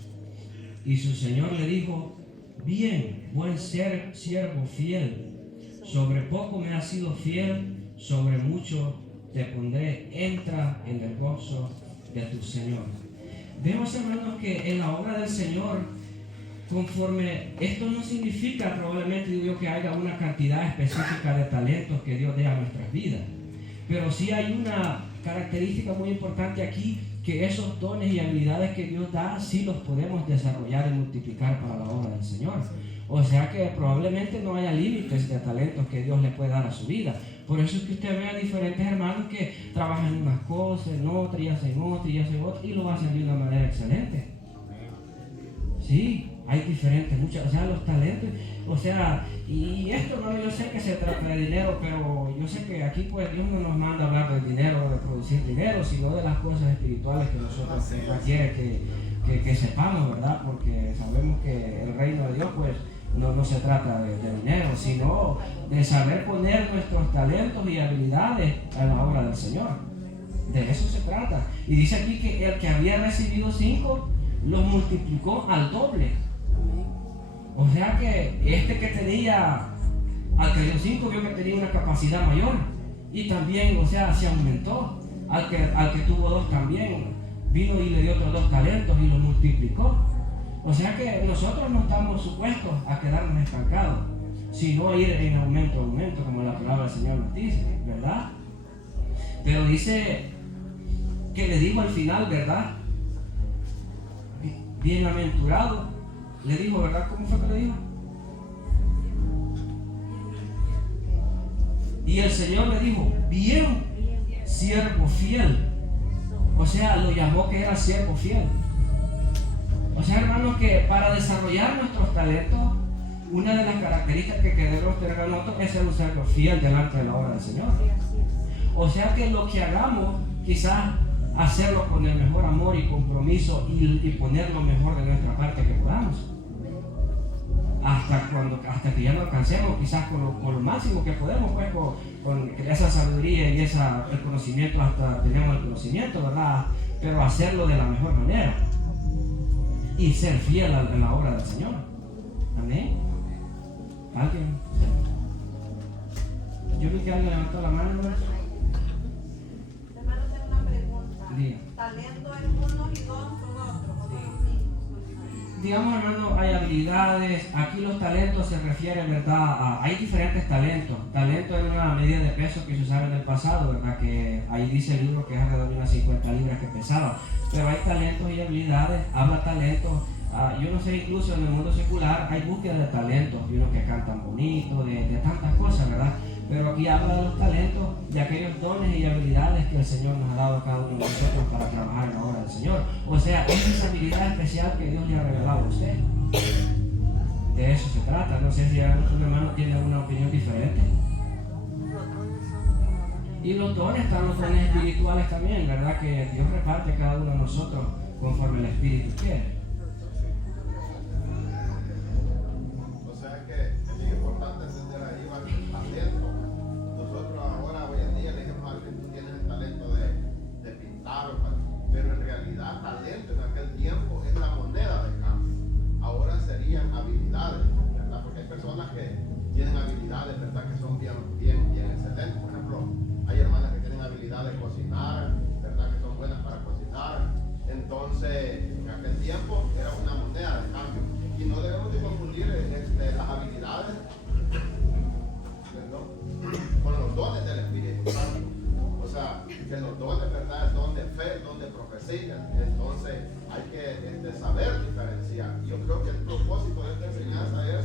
Y su Señor le dijo: bien, buen siervo fiel, sobre poco me has sido fiel, sobre mucho te pondré, entra en el gozo de tu Señor. Vemos, hermanos, que en la obra del Señor, conforme, esto no significa probablemente, digo yo, que haya una cantidad específica de talentos que Dios dé a nuestras vidas, pero sí hay una característica muy importante aquí, que esos dones y habilidades que Dios da, sí los podemos desarrollar y multiplicar para la obra del Señor. O sea que probablemente no haya límites de talentos que Dios le puede dar a su vida. Por eso es que usted ve a diferentes hermanos que trabajan en unas cosas, en otras, y hacen otra, y hacen otra, y lo hacen de una manera excelente. Sí, hay diferentes, muchas, o sea, los talentos, o sea, y esto no, yo sé que se trata de dinero, pero yo sé que aquí pues Dios no nos manda a hablar del dinero, de producir dinero, sino de las cosas espirituales que nosotros requiere que sepamos, ¿verdad? Porque sabemos que el reino de Dios pues no se trata de dinero, sino de saber poner nuestros talentos y habilidades a la obra del Señor. De eso se trata. Y dice aquí que el que había recibido 5 lo multiplicó al doble. O sea que este que tenía, al que dio 5, vio que tenía una capacidad mayor. Y también, o sea, se aumentó. Al que tuvo 2 también, vino y le dio otros 2 talentos y lo multiplicó. O sea que nosotros no estamos supuestos a quedarnos estancados, sino ir en aumento, como la palabra del Señor nos dice, ¿verdad? Pero dice que le dijo al final, ¿verdad? Bienaventurado, le dijo, ¿verdad? ¿Cómo fue que le dijo? Y el Señor le dijo, bien, siervo fiel. O sea, lo llamó que era siervo fiel. O sea, hermanos, que para desarrollar nuestros talentos, una de las características que debemos tener nosotros es ser un siervo fiel delante de la obra del Señor. O sea que lo que hagamos, quizás hacerlo con el mejor amor y compromiso y poner lo mejor de nuestra parte que podamos. Hasta que ya no alcancemos, quizás con lo máximo que podemos, pues con esa sabiduría y el conocimiento, hasta tenemos el conocimiento, ¿verdad? Pero hacerlo de la mejor manera y ser fiel a la obra del Señor. Amén. ¿Alguien? Yo vi que alguien levantó la mano, ¿verdad? Hermano, tengo una pregunta. Diga. ¿Talento es uno y don son otros o son los mismos? Digamos, hermano, hay habilidades. Aquí los talentos se refieren, ¿verdad? Hay diferentes talentos. Talento es una medida de peso que se usaba en el pasado, ¿verdad? Que ahí dice el libro que es alrededor de unas 50 libras que pesaba. Pero hay talentos y habilidades. Habla talentos. Yo no sé, incluso en el mundo secular hay búsqueda de talentos, y unos que cantan bonito, de tantas cosas, ¿verdad? Pero aquí habla de los talentos, de aquellos dones y habilidades que el Señor nos ha dado a cada uno de nosotros para trabajar en la obra del Señor. O sea, es esa habilidad especial que Dios le ha revelado a usted. De eso se trata. No sé si algún hermano tiene una opinión diferente. Y los dones, están los dones espirituales también, ¿verdad? Que Dios reparte a cada uno de nosotros conforme el Espíritu quiere. O sea que es muy importante entender ahí el talento. Nosotros ahora, hoy en día, le dijimos a alguien, tú tienes el talento de pintar, pero en realidad talento en aquel tiempo es la moneda de cambio. Ahora serían habilidades, ¿verdad? Porque hay personas que tienen habilidades, ¿verdad? Que son bien excelentes. Por ejemplo, hay hermanas que tienen habilidad de cocinar, ¿verdad? Que son buenas para cocinar. Entonces, en aquel tiempo era una moneda de cambio. Y no debemos de confundir las habilidades, ¿verdad?, con los dones del Espíritu Santo. O sea, que los dones, ¿verdad?, es don de fe, es don de profecía. Entonces, hay que saber diferenciar. Yo creo que el propósito de esta enseñanza es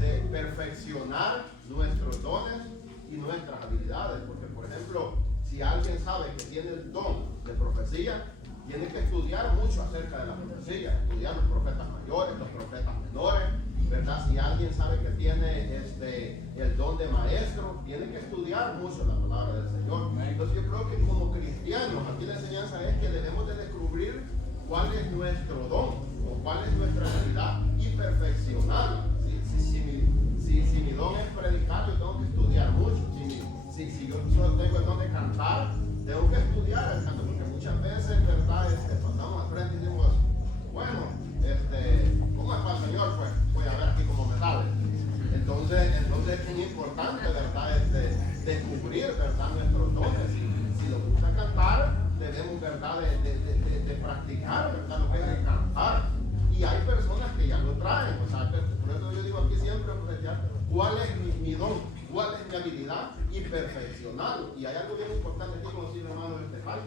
de perfeccionar nuestros dones y nuestras habilidades. Porque, por ejemplo, si alguien sabe que tiene el don de profecía, tiene que estudiar mucho acerca de la profecía, estudiar los profetas mayores, los profetas menores, ¿verdad? Si alguien sabe que tiene el don de maestro, tiene que estudiar mucho la palabra del Señor. Entonces yo creo que como cristianos, aquí la enseñanza es que debemos de descubrir cuál es nuestro don o cuál es nuestra habilidad y perfeccionarla. Si mi don es predicar, yo tengo que estudiar mucho. Si yo solo tengo el don de cantar, tengo que estudiar el canto, porque muchas veces, ¿verdad? Pasamos al frente y decimos, bueno, ¿cómo es para el Señor? Pues voy a ver aquí cómo me sale. Entonces es muy importante, ¿verdad? Descubrir, ¿verdad?, nuestros dones. Si nos gusta cantar, debemos, ¿verdad?, de practicar, ¿verdad?, lo que es el cantar. Y hay personas que ya lo traen, o sea, por eso yo digo aquí siempre, pues, ¿cuál es mi don? ¿Cuál es mi habilidad? Y perfeccionarlo. Y hay algo bien importante aquí, como decía el hermano Estefan,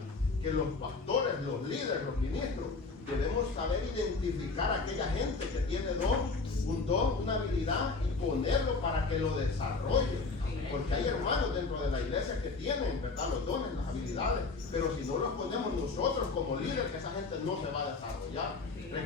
que los pastores, los líderes, los ministros, debemos saber identificar a aquella gente que tiene un don, una habilidad habilidad y ponerlo para que lo desarrolle. Porque hay hermanos dentro de la iglesia que tienen, ¿verdad?, los dones, las habilidades, pero si no los ponemos nosotros como líderes, esa gente no se va a desarrollar.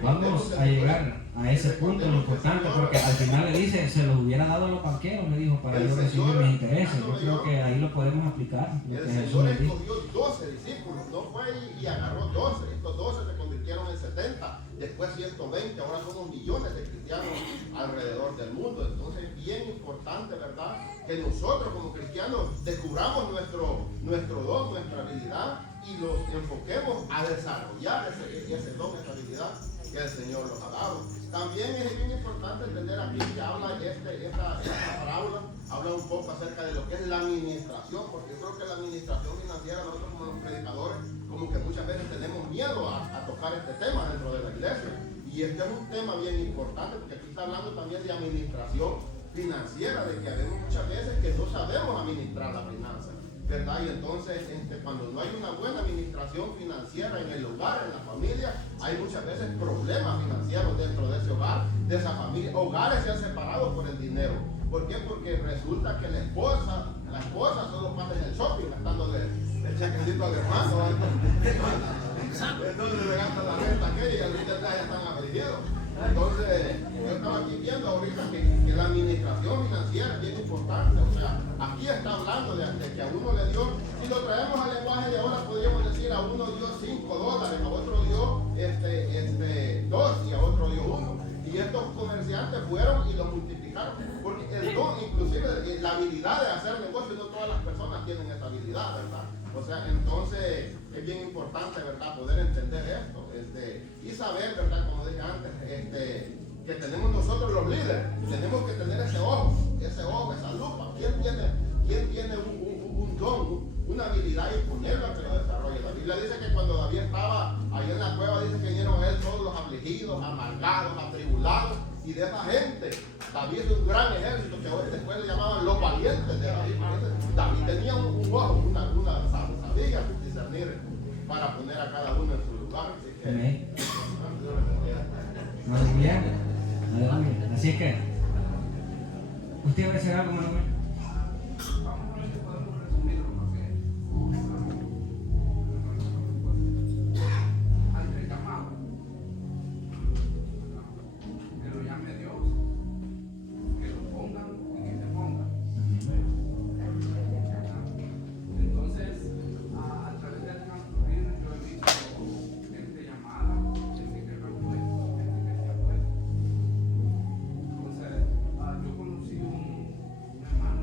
Vamos a llegar a ese punto lo importante, porque al final le dice, se los hubiera dado a los banqueros, le dijo, para yo recibir mis intereses. Yo creo que ahí lo podemos aplicar. Lo El que Jesús Señor les dijo. escogió 12 discípulos, no fue y agarró 12. Estos 12 se convirtieron en 70, después 120, ahora somos millones de cristianos alrededor del mundo. Entonces es bien importante, ¿verdad?, que nosotros como cristianos descubramos nuestro don, nuestra habilidad y los enfoquemos a desarrollar ese don, esa habilidad que el Señor nos ha dado. También es bien importante entender aquí que habla esta parábola, habla un poco acerca de lo que es la administración, porque yo creo que la administración financiera, nosotros como los predicadores, como que muchas veces tenemos miedo a tocar este tema dentro de la iglesia. Y este es un tema bien importante, porque aquí está hablando también de administración financiera, de que habemos muchas veces que no sabemos administrar la finanza, ¿verdad? Y entonces cuando no hay una buena administración financiera en el hogar, en la familia, hay muchas veces problemas financieros dentro de ese hogar, de esa familia. Hogares se han separado por el dinero. ¿Por qué? Porque resulta que la esposa solo pasa en el shopping gastándole el chequecito al hermano. Entonces le gasta la renta aquella y al final ya están afligidos. Entonces, yo estaba aquí viendo ahorita que la administración financiera es bien importante. O sea, aquí está hablando de que a uno le dio, si lo traemos al lenguaje de ahora, podríamos decir a uno dio $5, a otro dio 2 y a otro dio 1. Y estos comerciantes fueron y lo multiplicaron. Porque el don, inclusive la habilidad de hacer negocio, no todas las personas tienen esa habilidad, ¿verdad? O sea, entonces es bien importante, ¿verdad?, poder entender esto. Y saber, ¿verdad?, como dije antes, que tenemos nosotros los líderes, tenemos que tener ese ojo, esa lupa. ¿Quién tiene un don, una habilidad y ponerlo a que lo desarrolle? La Biblia dice que cuando David estaba ahí en la cueva, dice que vinieron a él todos los afligidos, amargados, atribulados, y de esa gente, David es un gran ejército que hoy después le llamaban los valientes de David. David tenía un ojo, sabía discernir para poner a cada uno en su lugar. Amén. Aleluya. Aleluya. Así es que, ¿usted va a decir algo, Manuel? Vamos a ver si podemos resumir lo que al reclamado, que lo llame Dios, que lo pongan y que se pongan. Entonces, a través del transcurrir, yo he visto gente llamada, gente que no ha puesto, gente que se ha puesto. Entonces, yo conocí un hermano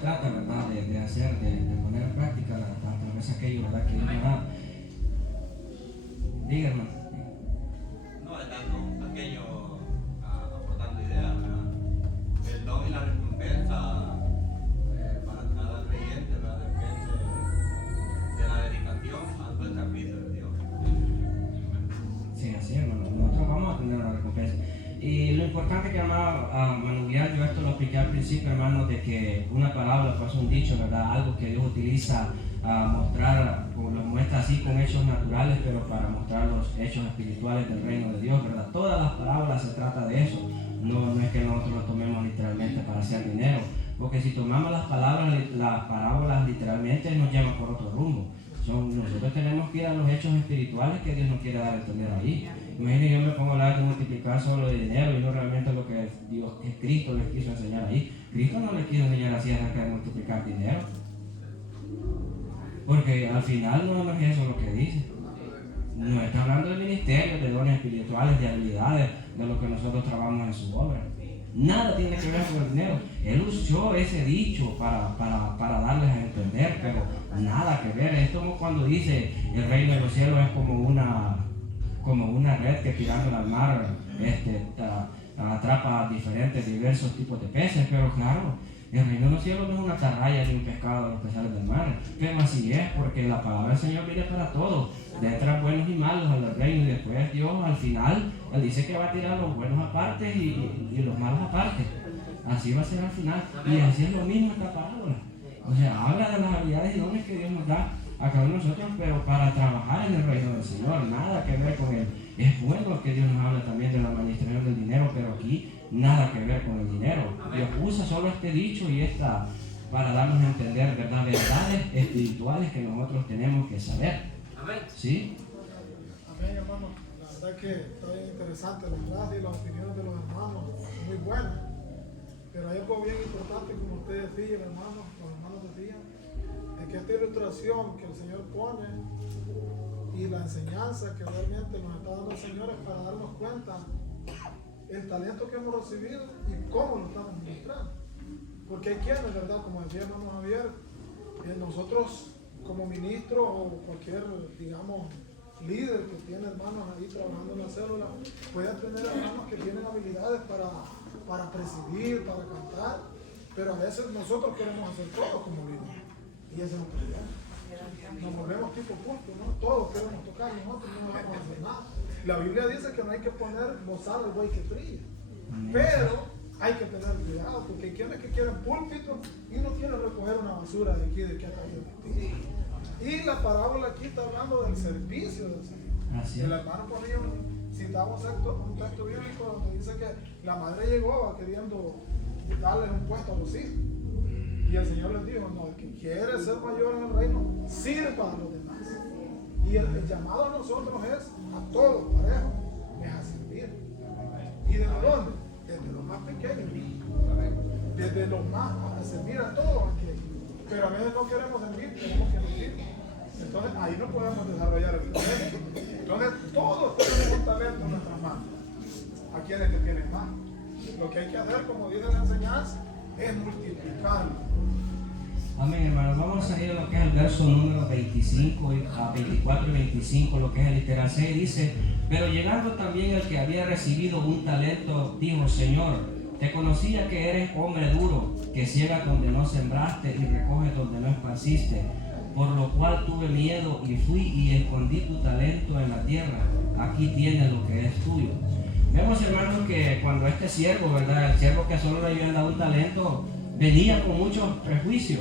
trata, ¿verdad? De hacer, de poner en práctica a través de aquello, ¿verdad? Que Dios nos da. Díganme. No es tanto aquello aportando ideas, ¿verdad? El don y la recompensa para cada creyente, ¿verdad? Depende de la dedicación al buen servicio de Dios. Sí, así es, hermano. Nosotros vamos a tener una recompensa. Y lo importante que, hermano, Manuel, yo esto lo expliqué al principio, hermano, de que una palabra, pues un dicho, ¿verdad? Algo que Dios utiliza a mostrar, como lo muestra así con hechos naturales, pero para mostrar los hechos espirituales del reino de Dios, ¿verdad? Todas las parábolas se trata de eso. No es que nosotros lo tomemos literalmente para hacer dinero, porque si tomamos las parábolas literalmente nos llevan por otro rumbo. Nosotros tenemos que ir a los hechos espirituales que Dios nos quiere dar a entender ahí. Imagínense, yo me pongo a hablar de multiplicar solo de dinero y no realmente lo que Cristo les quiso enseñar ahí. Cristo no les quiso enseñar así acerca de multiplicar dinero, porque al final no es eso lo que dice. Nos está hablando de ministerios, de dones espirituales, de habilidades, de lo que nosotros trabajamos en su obra. Nada tiene que ver con el dinero. Él usó ese dicho para darles a entender, pero nada que ver. Es como cuando dice el reino de los cielos es como una red que tirando al mar atrapa diversos tipos de peces, pero claro, el reino de los cielos no es una atarraya ni un pescado de los que salen del mar, pero así es, porque la palabra del Señor viene para todos, de entrar buenos y malos al reino, y después Dios al final, Él dice que va a tirar los buenos aparte y los malos aparte. Así va a ser al final, y así es lo mismo esta parábola. O sea, habla de las habilidades y dones que Dios nos da a cada uno de nosotros, pero para trabajar en el reino del Señor, nada que ver con Él. Es bueno que Dios nos hable también de la administración del dinero, pero aquí nada que ver con el dinero. Dios usa solo este dicho y esta para darnos a entender, ¿verdad?, verdades espirituales que nosotros tenemos que saber. ¿Sí? Amén, hermano. La verdad que está bien interesante la clase y las opiniones de los hermanos, muy buenas. Pero hay algo bien importante, como ustedes decían, hermanos, los hermanos decían, de que esta ilustración que el Señor pone y la enseñanza que realmente nos está dando el Señor es para darnos cuenta el talento que hemos recibido y cómo lo estamos ministrando. Porque hay quienes, ¿verdad? Como decía hermano Javier, nosotros como ministros o cualquier, digamos, líder que tiene hermanos ahí trabajando en la célula, pueden tener hermanos que tienen habilidades para presidir, para cantar, pero a veces nosotros queremos hacer todo como líderes. Y ese es un problema. Nos volvemos tipo pulpo, ¿no? Todos queremos tocar, nosotros no vamos a hacer nada. La Biblia dice que no hay que poner bozal al buey que trilla, pero hay que tener cuidado, porque hay quienes que quieren púlpito y no quieren recoger una basura de aquí, de que ha caído de ti. Y la parábola aquí está hablando del servicio del Señor. El hermano ponía citaba un texto bíblico donde dice que la madre llegó queriendo darle un puesto a los hijos. Y el Señor les dijo, no, el que quiere ser mayor en el reino, sirva a los demás. Y el llamado a nosotros es, a todos parejos, es a servir. ¿Y desde dónde? Desde los más pequeños. Desde los más, a servir a todos aquellos. Pero a veces no queremos servir, queremos que nos sirvan. Entonces ahí no podemos desarrollar el talento. Entonces todos tenemos un talento en nuestras manos. A quienes que tienen más. Lo que hay que hacer, como dice la enseñanza, es multiplicarlo. Amén, hermanos. Vamos a ir a lo que es el verso número 25 a 24 y 25, lo que es el literal 6, dice: pero llegando también el que había recibido un talento, dijo: Señor, te conocía que eres hombre duro, que ciegas donde no sembraste y recoges donde no esparciste, por lo cual tuve miedo y fui y escondí tu talento en la tierra. Aquí tienes lo que es tuyo. Vemos, hermanos, que cuando este siervo, ¿verdad?, el siervo que solo le habían dado un talento, venía con muchos prejuicios,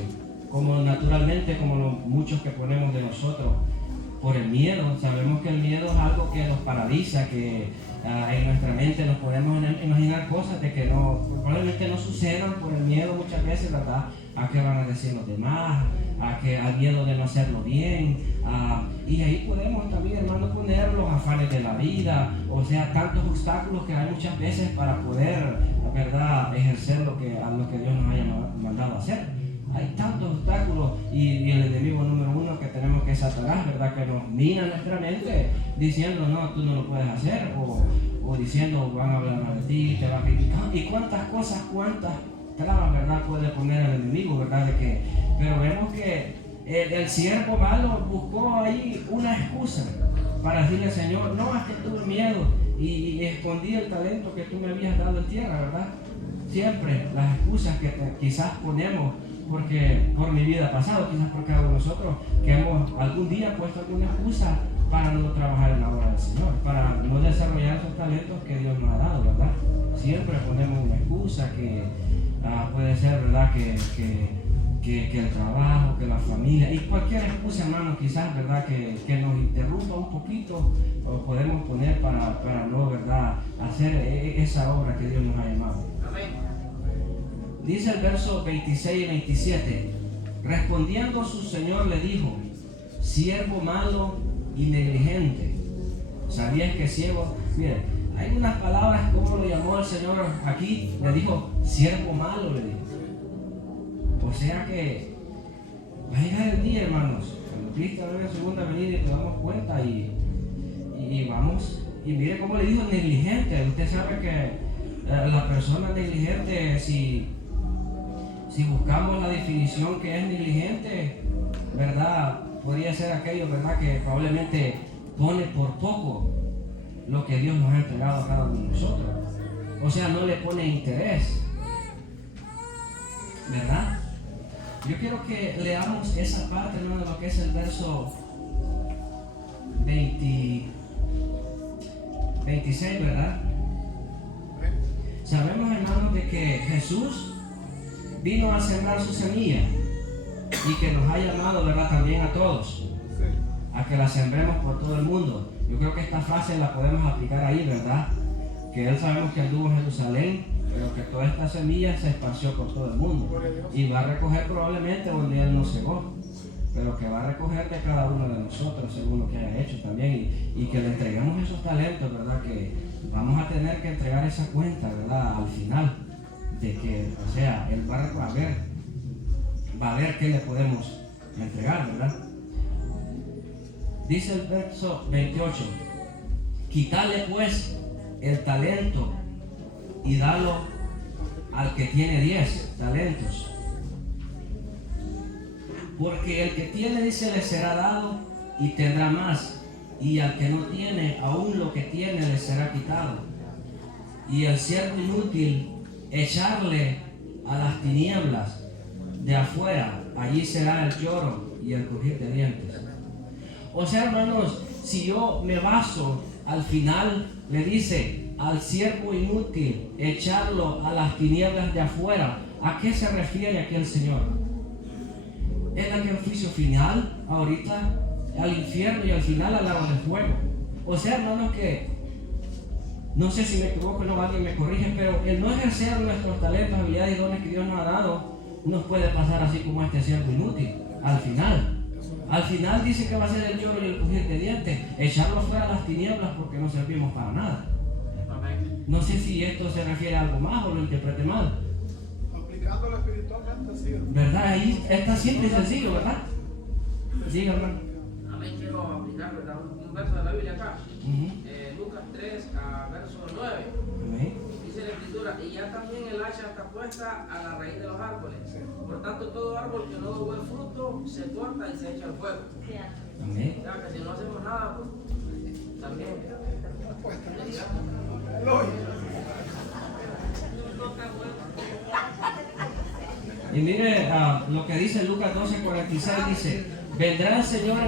como naturalmente, como muchos que ponemos de nosotros, por el miedo. Sabemos que el miedo es algo que nos paraliza, que en nuestra mente nos podemos imaginar cosas de que probablemente no sucedan por el miedo muchas veces, ¿verdad?, a qué van a decir los demás, al miedo de no hacerlo bien, y ahí podemos también, hermano, poner los afanes de la vida, o sea, tantos obstáculos que hay muchas veces para poder, ¿verdad?, ejercer lo que Dios nos haya mandado a hacer. Hay tantos obstáculos y el enemigo número uno que tenemos que es Satanás, ¿verdad?, que nos mina nuestra mente diciendo: no, tú no lo puedes hacer, o diciendo: van a hablar mal de ti, te van a criticar, y cuántas cosas, cuántas trabas, ¿verdad? Puede poner el enemigo, ¿verdad? Pero vemos que el siervo malo buscó ahí una excusa para decirle, Señor, no, es que tuve miedo y escondí el talento que tú me habías dado en tierra, ¿verdad? Siempre las excusas que quizás ponemos porque por mi vida pasada, quizás por cada uno de nosotros, que hemos algún día puesto alguna excusa para no trabajar en la obra del Señor, para no desarrollar esos talentos que Dios nos ha dado, ¿verdad? Siempre ponemos una excusa que puede ser, ¿verdad? Que el trabajo, que la familia, y cualquier excusa, hermano, quizás, ¿verdad? Que nos interrumpa un poquito, o podemos poner para no, ¿verdad? Hacer esa obra que Dios nos ha llamado. Amén. Dice el verso 26 y 27, respondiendo su señor le dijo, siervo malo y negligente, ¿sabías que ciego? Mire, hay unas palabras, como lo llamó el Señor aquí, le dijo, siervo malo, le dijo. O sea que va a llegar el día, hermanos, cuando Cristo venga en segunda venida y nos damos cuenta y vamos, y mire cómo le dijo negligente. Usted sabe que la persona negligente, si buscamos la definición que es negligente, ¿verdad? Podría ser aquello, ¿verdad? Que probablemente pone por poco lo que Dios nos ha entregado a cada uno de nosotros. O sea, no le pone interés, ¿verdad? Yo quiero que leamos esa parte, hermano, de lo que es el verso 26, ¿verdad? Sabemos, hermanos, de que Jesús vino a sembrar su semilla y que nos ha llamado, ¿verdad? También a todos a que la sembremos por todo el mundo. Yo creo que esta frase la podemos aplicar ahí, ¿verdad? Que Él sabemos que anduvo en Jerusalén, pero que toda esta semilla se esparció por todo el mundo y va a recoger probablemente donde Él nos cegó, pero que va a recoger de cada uno de nosotros según lo que haya hecho también, y que le entreguemos esos talentos, ¿verdad? Que vamos a tener que entregar esa cuenta, ¿verdad? Al final, de que, o sea, Él va a ver qué le podemos entregar, ¿verdad? Dice el verso 28, quítale pues el talento y dalo al que tiene 10 talentos. Porque el que tiene, dice, le será dado y tendrá más, y al que no tiene, aún lo que tiene le será quitado. Y el siervo inútil, echarle a las tinieblas de afuera, allí será el lloro y el crujir de dientes. O sea, hermanos, si yo me baso, al final le dice al siervo inútil, echarlo a las tinieblas de afuera. ¿A qué se refiere aquí el Señor? ¿Es aquel juicio final, ahorita, al infierno y al final al lago de fuego? O sea, hermanos, que no sé si me equivoco, no, alguien me corrige, pero el no ejercer nuestros talentos, habilidades y dones que Dios nos ha dado, nos puede pasar así como este siervo inútil, al final. Al final dice que va a ser el lloro y el crujir de dientes, echarlo fuera a las tinieblas porque no servimos para nada. No sé si esto se refiere a algo más o lo interprete mal. Aplicándolo espiritualmente, sí. ¿Verdad? Ahí está simple y sencillo, ¿verdad? Diga, hermano. Amén. Quiero aplicar, ¿verdad? Un verso de la Biblia acá. Lucas 3, verso 9. Amén. Dice la Escritura, y ya también el hacha está puesta a la raíz de los árboles. Por tanto, todo árbol que no da buen fruto se corta y se echa al fuego. Amén. O sea, que si no hacemos nada, pues también. Y mire lo que dice Lucas 12:46, dice, vendrá el Señor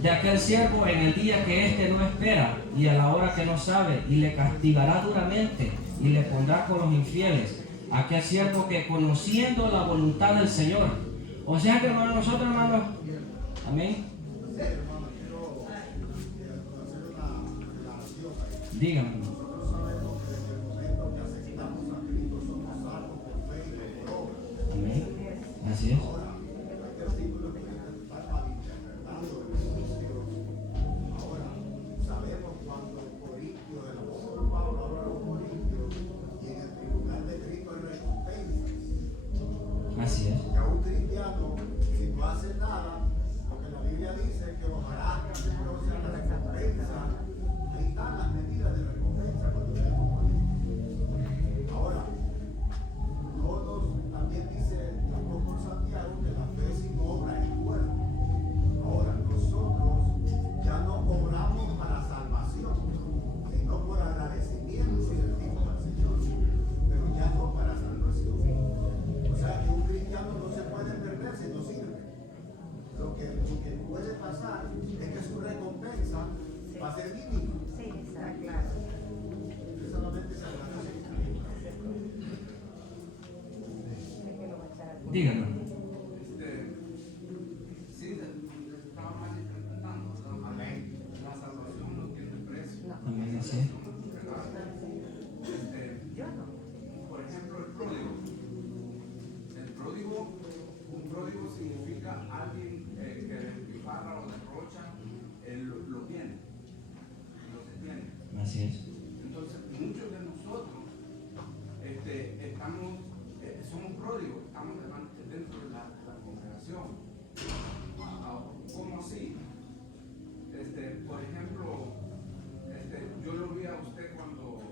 de aquel siervo en el día que éste no espera y a la hora que no sabe, y le castigará duramente y le pondrá con los infieles. Aquel siervo que conociendo la voluntad del Señor. O sea que, hermano, nosotros, hermanos, amén. Díganme. Amén. Así es. Así es. Que a un cristiano, si no hace nada, porque la Biblia dice que ojalá que no sea la recompensa, ahí están las medidas de recompensa cuando tenemos. Ahora, no nos Díganos. Sí, estaba mal interpretando, ¿verdad? Amén. La salvación no tiene precio. Amén, así es. Por ejemplo, el pródigo. Un pródigo significa alguien que despilfarra o derrocha, lo tiene, lo que tiene. Así es. Entonces, muchos de nosotros somos pródigos, estamos dentro de la congregación. ¿Cómo así? Por ejemplo, yo lo vi a usted cuando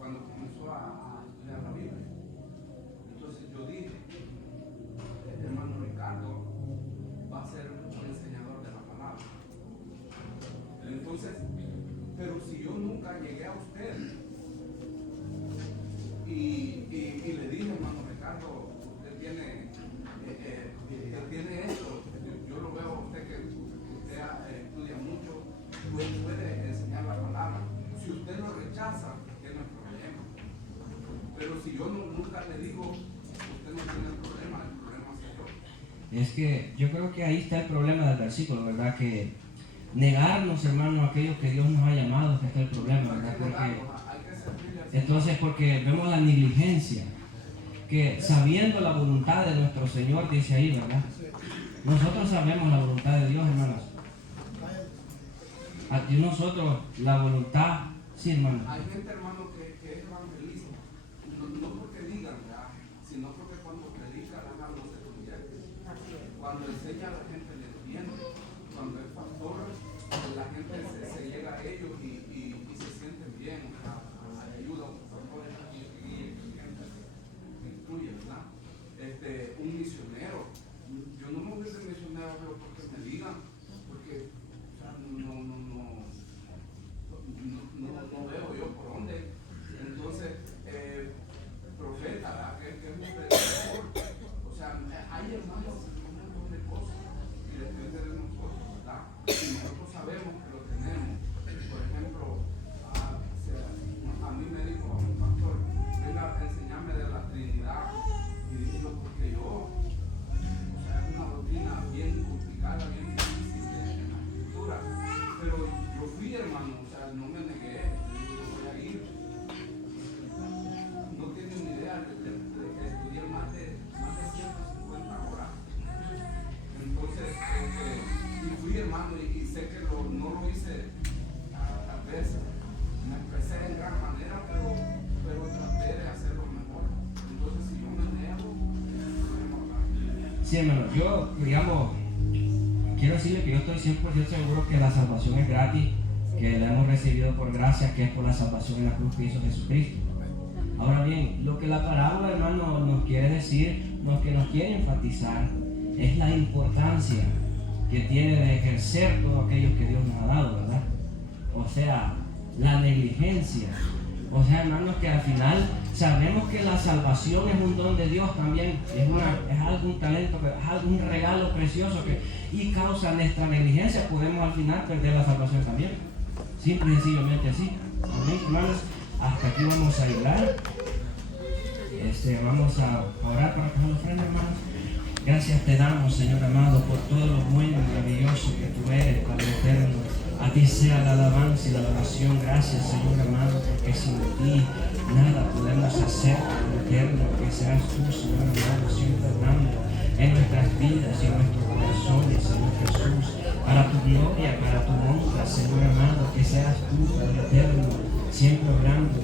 comenzó a estudiar la Biblia. Entonces yo dije, este hermano Ricardo va a ser un enseñador de la palabra. Entonces, pero si yo nunca llegué a usted y le dije, hermano Ricardo, usted tiene esto, yo lo veo a usted que usted estudia mucho, puede enseñar la palabra. Si usted lo rechaza, tiene problema. Pero si yo nunca le digo, usted no tiene problema soy yo. Es que yo creo que ahí está el problema del versículo, ¿verdad? Que negarnos, hermano, aquello que Dios nos ha llamado, que está el problema, ¿verdad? Porque vemos la negligencia, que sabiendo la voluntad de nuestro Señor, dice ahí, ¿verdad? Nosotros sabemos la voluntad de Dios, hermanos. Aquí nosotros, la voluntad, sí, hermano. Hay gente, hermano, que es evangelista, no porque digan, ¿verdad? Sino porque cuando predica la mano se convierte. Cuando enseña a la gente le entiende. Cuando es pastor, la gente se llega a ellos y se sienten bien, ayuda a un pastor y instruye, ¿verdad? Un misionero, yo no me voy a ser misionero, pero porque me digan, porque o sea, no veo yo por dónde. Entonces, profeta, ¿verdad? Que es un predicador. O sea, hay hermanos un montón de cosas y depende de nosotros, ¿verdad? Y nosotros sabemos que lo tenemos. Por ejemplo, a mí me dijo un pastor, venga a enseñarme de la Trinidad. Y dije yo, porque yo, o sea, es una doctrina bien complicada, bien difícil en la escritura. Pero yo fui, hermano, o sea, no me negué, yo voy a ir. No tienen ni idea, estudié más de 150 horas. Entonces, y fui, hermano, y sé que no lo hice, tal vez me expresé en gran manera, pero traté de hacerlo mejor. Entonces, si yo me niego, Sí, hermano, yo, digamos, quiero decirle que yo estoy 100% seguro que la salvación es gratis, que la hemos recibido por gracia, que es por la salvación en la cruz que hizo Jesucristo. Ahora bien, lo que la parábola, hermano, nos quiere decir, lo que nos quiere enfatizar, es la importancia que tiene de ejercer todo aquello que Dios nos ha dado, ¿verdad? O sea, la negligencia. O sea, hermanos, que al final sabemos que la salvación es un don de Dios también, es algún talento, es algún regalo precioso y causa nuestra negligencia, podemos al final perder la salvación también. Simple y sencillamente así. Amén, hermanos. Hasta aquí vamos a ayudar. Vamos a orar para que nos ofrenda, hermanos. Gracias te damos, Señor amado, por todo lo bueno y maravilloso que tú eres, Padre eterno. A ti sea la alabanza y la adoración. Gracias, Señor amado, porque sin ti nada podemos hacer, Padre eterno. Que seas tú, Señor amado, siempre hablando en nuestras vidas y en nuestros corazones, Señor Jesús, para tu gloria, para tu honra, Señor amado. Que seas tú, Padre eterno, siempre hablando